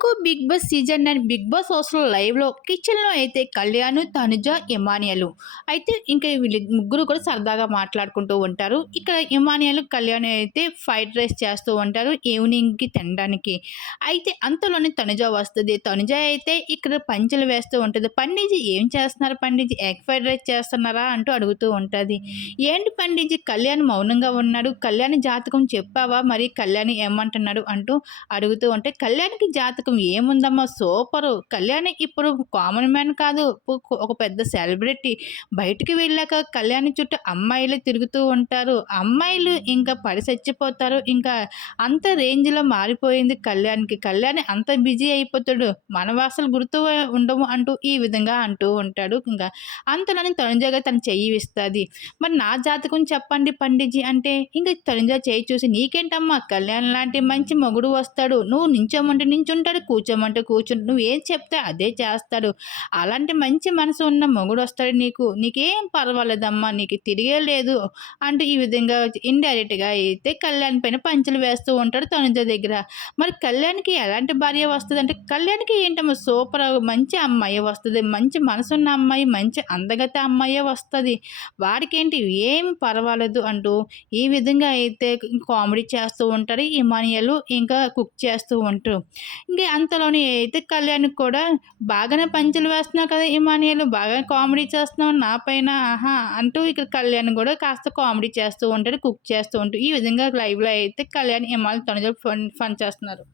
Telugu Bigg Boss season nine Bigg Boss హౌస్లో లైవ్లో కిచెన్లో అయితే కళ్యాణ్ తనుజ ఇమానియలు అయితే ఇంకా వీళ్ళు ముగ్గురు కూడా సరదాగా మాట్లాడుకుంటూ ఉంటారు. ఇక్కడ ఇమానియలు కళ్యాణ్ అయితే ఫ్రైడ్ రైస్ చేస్తూ ఉంటారు ఈవినింగ్కి తినడానికి. అయితే అంతలోనే తనుజ వస్తుంది. తనుజ అయితే ఇక్కడ పంచులు వేస్తూ ఉంటుంది. పండిజీ ఏం చేస్తున్నారు పండిజీ? ఎగ్ ఫ్రైడ్ రైస్ చేస్తున్నారా? అంటూ అడుగుతూ ఉంటుంది. ఏంటి పండిజీ? కళ్యాణ్ మౌనంగా ఉన్నాడు. కళ్యాణ్ జాతకం చెప్పావా? మరి కళ్యాణ్ ఏమంటున్నాడు? అంటూ అడుగుతూ ఉంటే కళ్యాణ్కి జాతకం ఏముందమ్మా సూపరు. కళ్యాణ్ ఇప్పుడు కామన్ మ్యాన్ కాదు. ఒక పెద్ద సెలబ్రిటీ బయటికి వెళ్ళాక కళ్యాణ్ చుట్టూ అమ్మాయిలు తిరుగుతూ ఉంటారు. అమ్మాయిలు ఇంకా పడి చచ్చిపోతారు. ఇంకా అంత రేంజ్లో మారిపోయింది కళ్యాణ్కి. కళ్యాణ్ అంత బిజీ అయిపోతాడు. మన వాసలు గుర్తు ఉండము అంటూ ఈ విధంగా అంటూ ఉంటాడు ఇంకా. అంతలోని తనుజగా తను చెయ్యి ఇస్తుంది మరి నా జాతకం చెప్పండి పండిజీ అంటే ఇంకా తనుజ చేయి చూసి నీకేంటమ్మా? కళ్యాణ్ లాంటి మంచి మొగుడు వస్తాడు. నువ్వు నించోమంటే నించుంటాడు. కూర్చోమంటే కూర్చుంటు నువ్వు ఏం చెప్తే అదే చేస్తాడు. అలాంటి మంచి మనసు ఉన్న మొగుడు వస్తాడు నీకు. నీకేం పర్వాలేదమ్మా నీకు తిరిగే లేదు అంటూ ఈ విధంగా ఇండైరెక్ట్గా అయితే కళ్యాణ్ పైన పంచులు వేస్తూ ఉంటాడు తనుజ దగ్గర. మరి కళ్యాణ్కి ఎలాంటి భార్య వస్తుంది అంటే కళ్యాణ్కి ఏంటమ్మా సూపర్ మంచి అమ్మాయి వస్తుంది. మంచి మనసున్న అమ్మాయి మంచి అందగత అమ్మాయి వస్తుంది. వాడికేంటి ఏం పర్వాలేదు అంటూ ఈ విధంగా అయితే కామెడీ చేస్తూ ఉంటారు ఇమానియలు ఇంకా కుక్ చేస్తూ ఉంటారు ఇంకా అంతలోని అయితే కళ్యాణ్ కూడా బాగానే పంచులు వేస్తున్నావు కదా ఇమానియలు బాగా కామెడీ చేస్తున్నావు నా పైన ఆహా అంటూ ఇక్కడ కళ్యాణ్ కూడా కాస్త కామెడీ చేస్తూ ఉంటాడు కుక్ చేస్తూ ఉంటాడు. ఈ విధంగా లైవ్లో అయితే కళ్యాణ్ ఇమాన్ తొనజలు ఫన్ ఫన్ చేస్తున్నారు.